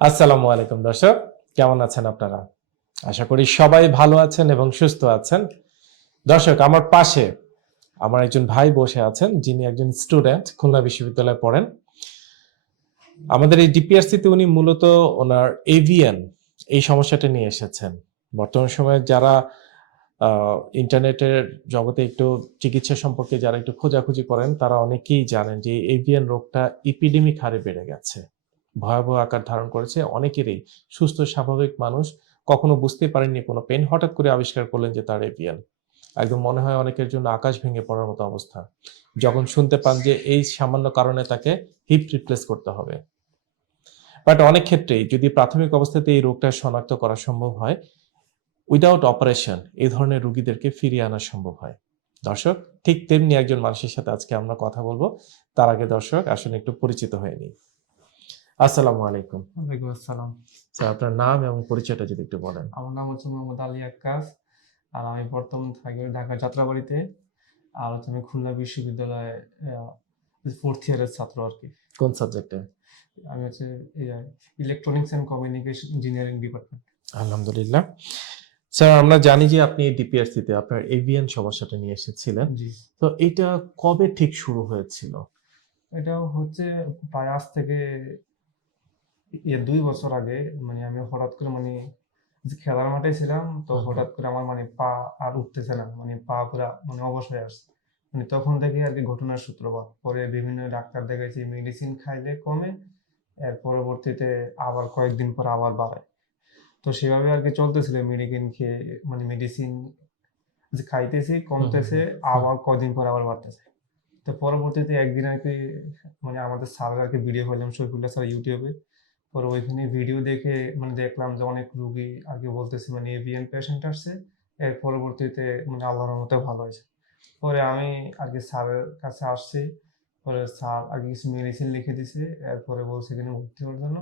আসসালামু আলাইকুম দর্শক, কেমন আছেন আপনারা? আশা করি সবাই ভালো আছেন এবং সুস্থ আছেন। দর্শক, আমার পাশে আমার একজন ভাই বসে আছেন, যিনি একজন স্টুডেন্ট, খুলনা বিশ্ববিদ্যালয়ে পড়েন। আমাদের এই ডিপিআরসিতে উনি মূলত ওনার এভিএন, এই সমস্যাটা নিয়ে এসেছেন। বর্তমান সময়ে যারা ইন্টারনেটের জগতে একটু চিকিৎসা সম্পর্কে যারা একটু খোঁজাখুঁজি করেন, তারা অনেকেই জানেন যে এভিএন রোগটা ইপিডেমিক হারে বেড়ে গেছে। ভয়াবহ আকার ধারণ করেছে অনেকেরই। সুস্থ, স্বাভাবিক মানুষ কখনো বুঝতে পারেননি কোনো পেন, হঠাৎ করে আবিষ্কার করলেন যে তার এভিএন একদম মনে হয় অনেকের জন্য আকাশ ভেঙে পড়ার মতো অবস্থা। যখন শুনতে পান যে এই সামান্য কারণে তাকে হিপ রিপ্লেস করতে হবে। বাট অনেক ক্ষেত্রেই যদি প্রাথমিক অবস্থাতে এই রোগটা শনাক্ত করা সম্ভব হয় উইদাউট অপারেশন এই ধরনের রোগীদেরকে ফিরিয়ে আনা সম্ভব হয়। দর্শক, ঠিক তেমনি একজন মানুষের সাথে আজকে আমরা কথা বলব। তার আগে দর্শক, আসলে একটু পরিচিত হয়ে নিই। আসসালামু আলাইকুম। ওয়ালাইকুম আসসালাম। স্যার আপনার নাম এবং পরিচয়টা যদি একটু বলেন। আমার নাম হচ্ছে মোহাম্মদ আলী আক্কাস আর আমি বর্তমান থাকি ঢাকা যাত্রাবাড়িতে। আর হচ্ছে আমি খুলনা বিশ্ববিদ্যালয়ে ফোর্থ ইয়ারের ছাত্র আর কি। কোন সাবজেক্টে? আমি হচ্ছে electronics and communication engineering department আলহামদুলিল্লাহ। স্যার আমরা জানি যে আপনি ডিপিআরসি তে আপনার এভিএন সমস্যাটা নিয়ে এসেছিলেন। জি। তো এটা কবে ঠিক শুরু হয়েছিল? এটাও হচ্ছে প্রায় আজ থেকে ইয়ে দুই বছর আগে মানে আমি হঠাৎ করে মানে খেলার মাঠে ছিলাম তো হুম। হঠাৎ করে আমার মানে পা আর উঠতেছে না মানে পা পুরা মানে অবশ হয়ে আসছে। মানে তখন থেকে আর কি ঘটনার সূত্রপাত। পরে বিভিন্ন ডাক্তার দেখাইছি মেডিসিন খাইলে কমে এর পরবর্তীতে আবার কয়েকদিন পর আবার বাড়ায়। তো সেভাবে আর কি চলতেছিল মেডিসিন খেয়ে মানে মেডিসিন যে খাইতেছি কমতেছে আবার কদিন পর আবার বাড়তেছে। তো পরবর্তীতে একদিন আর কি মানে আমাদের স্যার আর কি ভিডিও করলাম শফিউল্লাহ স্যার ইউটিউবে পরে ওইখানে ভিডিও দেখে মানে দেখলাম যে অনেক রুগী আগে বলতেছে মানে এভিএন পেশেন্ট আসছে, এর পরবর্তীতে মানে আল্লাহর মতো ভালো হয়েছে। পরে আমি কি স্যারের কাছে আসছি, পরে স্যার আগে কিছু মেডিসিন লিখে দিছে, এরপরে বলছে এখানে ভর্তি হওয়ার জন্য।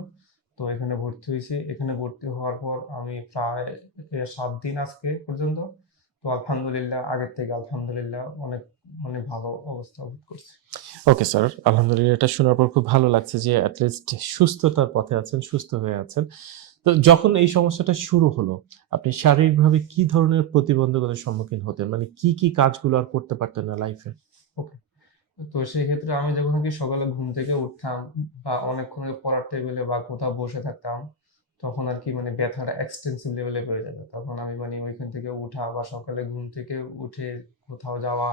তো এখানে ভর্তি হয়েছি। এখানে ভর্তি হওয়ার পর আমি প্রায় সাত দিন আজকে পর্যন্ত। তো আলহামদুলিল্লাহ, আগের থেকে আলহামদুলিল্লাহ অনেক মানে ভালো অবস্থা বোধ করছি। ওকে স্যার আলহামদুলিল্লাহ এটা শোনার পর খুব ভালো লাগছে যে অ্যাটলিস্ট সুস্থতার পথে আছেন সুস্থ হয়ে আছেন। তো যখন এই সমস্যাটা শুরু হলো আপনি শারীরিকভাবে কি ধরনের প্রতিবন্ধকতার সম্মুখীন হতেন? মানে কি কি কাজগুলো আর করতে পারতেন না লাইফে ওকে তো সেই ক্ষেত্রে আমি যখন কি সকালে ঘুম থেকে উঠতাম বা অনেকক্ষণ পড়ার টেবিলে বা কোথাও বসে থাকতাম তখন আর কি মানে ব্যথাটা এক্সটেন্সিভ লেভেলে বেড়ে যেত। তখন আমি মানে ওইখান থেকে উঠা বা সকালে ঘুম থেকে উঠে কোথাও যাওয়া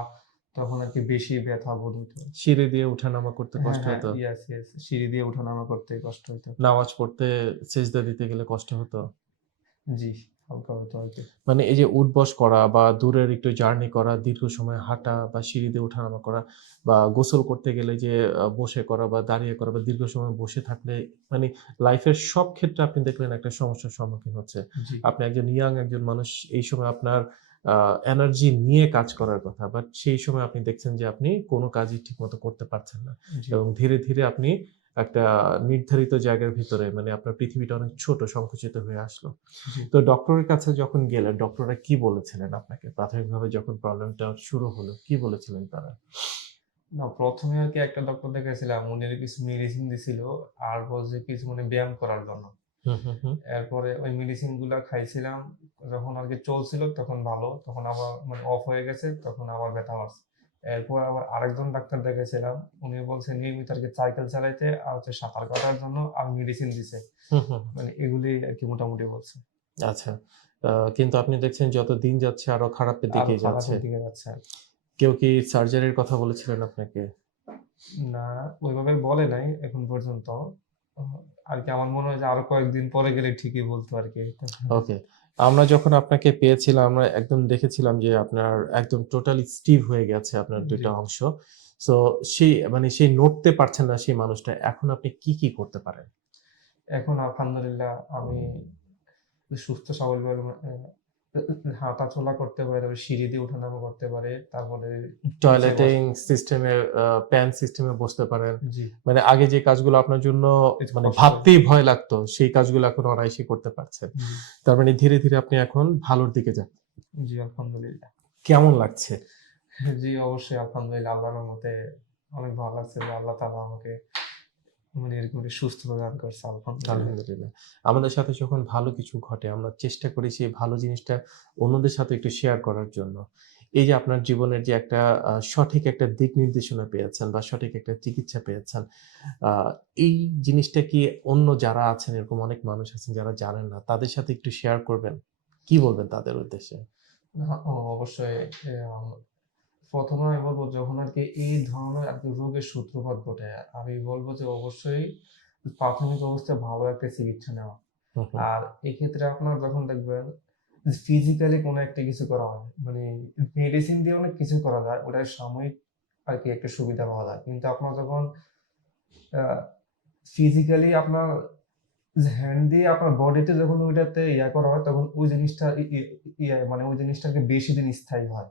তখন আর কি বেশি ব্যথা বোধ হতো সিঁড়ি দিয়ে ওঠানামা করতে কষ্ট হ্যাঁ, হতো ইয়াস ইয়াস সিঁড়ি দিয়ে ওঠানামা করতে কষ্ট হতো নামাজ পড়তে সেজদা দিতে গেলে কষ্ট হতো জি হালকা হতো কি। মানে এই যে উঠবস করা বা দূরের একটু জার্নি করা দীর্ঘ সময় হাঁটা বা সিঁড়ি দিয়ে ওঠানামা করা বা গোসল করতে গেলে যে বসে করা বা দাঁড়িয়ে করা বা দীর্ঘ সময় বসে থাকলে মানে লাইফের সব ক্ষেত্রে আপনি দেখলেন একটা সমস্যার সম্মুখীন হচ্ছে। আপনি একজন ইয়াং একজন মানুষ এই সময় আপনার এনার্জি নিয়ে কাজ করার কথা বাট সেই সময় আপনি দেখছেন যে আপনি কোনো কাজই ঠিকমতো করতে পারছেন না। এবং ধীরে ধীরে আপনি একটা নির্ধারিত জায়গার ভিতরে মানে আপনার পৃথিবীটা অনেক ছোট সংকুচিত হয়ে আসলো। তো ডক্টরের কাছে যখন গেলেন ডক্টররা কি বলেছিলেন আপনাকে? প্রাথমিকভাবে যখন প্রবলেমটা শুরু হলো কি বলেছিলেন তারা? না প্রথমে আর কি একটা ডক্টর দেখাইছিলাম উনি কিছু মেডিসিন দিছিল আর বলছে কিছু মানে ব্যায়াম করার জন্য। হুম হুম হুম। এরপরে ওই মেডিসিনগুলা খাইছিলাম যখন আর কি চলছিল তখন ভালো। তখন আবার মানে অফ হয়ে গেছে তখন আবার ব্যথা বাড়ছে এরপর আবার আরেকজন ডাক্তার দেখেছিলাম উনি বলছে নিয়মিত আর কি সাইকেল চালাইতে আর হচ্ছে সাঁতার কাটার জন্য আর মেডিসিন দিছে। মানে এগুলি আর কি মোটামুটি বলছে। আচ্ছা। কিন্তু আপনি দেখছেন যত দিন যাচ্ছে আরও খারাপের দিকে যাচ্ছে কেউ কি সার্জারির কথা বলেছিলেন আপনাকে? না ওইভাবে বলে নাই এখন পর্যন্ত। আর কি আমার মনে হয় যে আরও কয়েকদিন পরে গেলে ঠিকই বলতো আর কি ওকে আমরা যখন আপনাকে পেয়েছিলাম আমরা একদম দেখেছিলাম যে আপনার একদম টোটালি স্টিভ হয়ে গেছে আপনার। দুইটা অংশ। সো সেই মানে সেই নড়তে পারছেন না সেই মানুষটা। এখন আপনি কি কি করতে পারেন? এখন আলহামদুলিল্লাহ আমি সুস্থ স্বাভাবিকভাবে হাঁটা চলা করতে পারে তারপরে সিঁড়ি দিয়ে ওঠানামা করতে পারে তারপরে টয়লেটিং সিস্টেমে প্যান সিস্টেমে বসতে পারেন। মানে আগে যে কাজগুলো আপনার জন্য মানে ভাবতেই ভয় লাগতো সেই কাজগুলো এখন অনায়াসে করতে পারছেন। তার মানে ধীরে ধীরে আপনি এখন ভালোর দিকে যান। জি আলহামদুলিল্লাহ। কেমন লাগছে? জি অবশ্যই আলহামদুলিল্লাহ আল্লাহর মতে অনেক ভালো লাগছে যে আল্লাহ তাআলা আমাকে মানে এরকম একটা সুস্থ প্রদান করছে আলহামদুলিল্লাহ। আমাদের সাথে যখন ভালো কিছু ঘটে আমরা চেষ্টা করি সেই ভালো জিনিসটা অন্যদের সাথে একটু শেয়ার করার জন্য। এই যে আপনার জীবনের যে একটা সঠিক একটা দিক নির্দেশনা পেয়েছেন বা সঠিক একটা চিকিৎসা পেয়েছেন আহ, এই জিনিসটা কি অন্য যারা আছেন এরকম অনেক মানুষ আছেন যারা জানেন না তাদের সাথে একটু শেয়ার করবেন? কি বলবেন তাদের উদ্দেশ্যে? অবশ্যই প্রথমে আমি বলব যখন আর কি এই ধরনের আর কি রোগের সূত্রপাত ঘটে আমি বলব যে অবশ্যই প্রাথমিক অবস্থায় ভালো একটা চিকিৎসা নেওয়া। হুম, আর এক্ষেত্রে আপনার যখন দেখবেন ফিজিক্যালি কোনো একটা কিছু করা হয় মানে মেডিসিন দিয়ে অনেক কিছু করা যায় ওটা সাময়িক আর কি একটা সুবিধা পাওয়া যায়। কিন্তু আপনার যখন ফিজিক্যালি আপনার হ্যান্ড দিয়ে আপনার বডিতে যখন ওইটাতে ইয়া করা হয় তখন ওই জিনিসটা মানে ওই জিনিসটাকে বেশি দিন স্থায়ী হয়।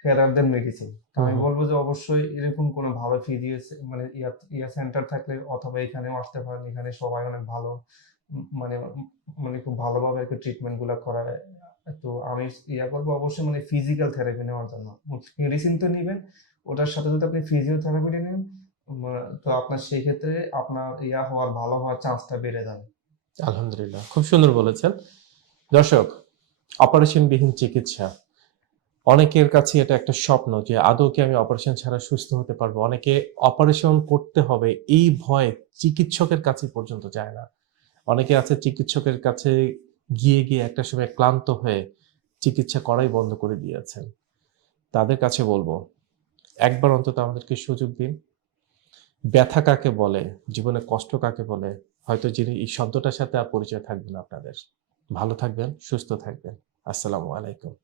ফেরার দেন মেডিসিন আমি বলব যে অবশ্যই এরকম কোনো ভালো ফিজিও মানে ইয়া ইয়া সেন্টার থাকলে অথবা এখানেও আসতে পারেন। এখানে সবাই অনেক ভালো মানে মানে খুব ভালোভাবে কি ট্রিটমেন্টগুলা করায়। তো আমি ইয়া করব অবশ্যই মানে ফিজিক্যাল থেরাপি নেওয়ার জন্য। মেডিসিন তো নেবেন ওটার সাথে যদি আপনি ফিজিওথেরাপিটা নেন তো আপনার সেই ক্ষেত্রে আপনার ইয়া হওয়ার ভালো হওয়ার চান্সটা বেড়ে যাবে। আলহামদুলিল্লাহ খুব সুন্দর বলেছেন। দর্শক অপারেশনবিহীন চিকিৎসা। অনেকের কাছে এটা একটা স্বপ্ন যে আদৌ কি আমি অপারেশন ছাড়া সুস্থ হতে পারব? অনেকে অপারেশন করতে হবে, এই ভয়ে চিকিৎসকের কাছে পর্যন্ত যায় না। অনেকে আছে চিকিৎসকের কাছে গিয়ে গিয়ে একটা সময় ক্লান্ত হয়ে চিকিৎসা করাই বন্ধ করে দিয়েছেন। তাদের কাছে বলব, একবার অন্তত আমাদেরকে সুযোগ দিন। ব্যথা কাকে বলে? জীবনে কষ্ট কাকে বলে? হয়তো যিনি এই শব্দটার সাথে আর পরিচয় থাকবেন আপনাদের। ভালো থাকবেন, সুস্থ থাকবেন। আসসালামু আলাইকুম।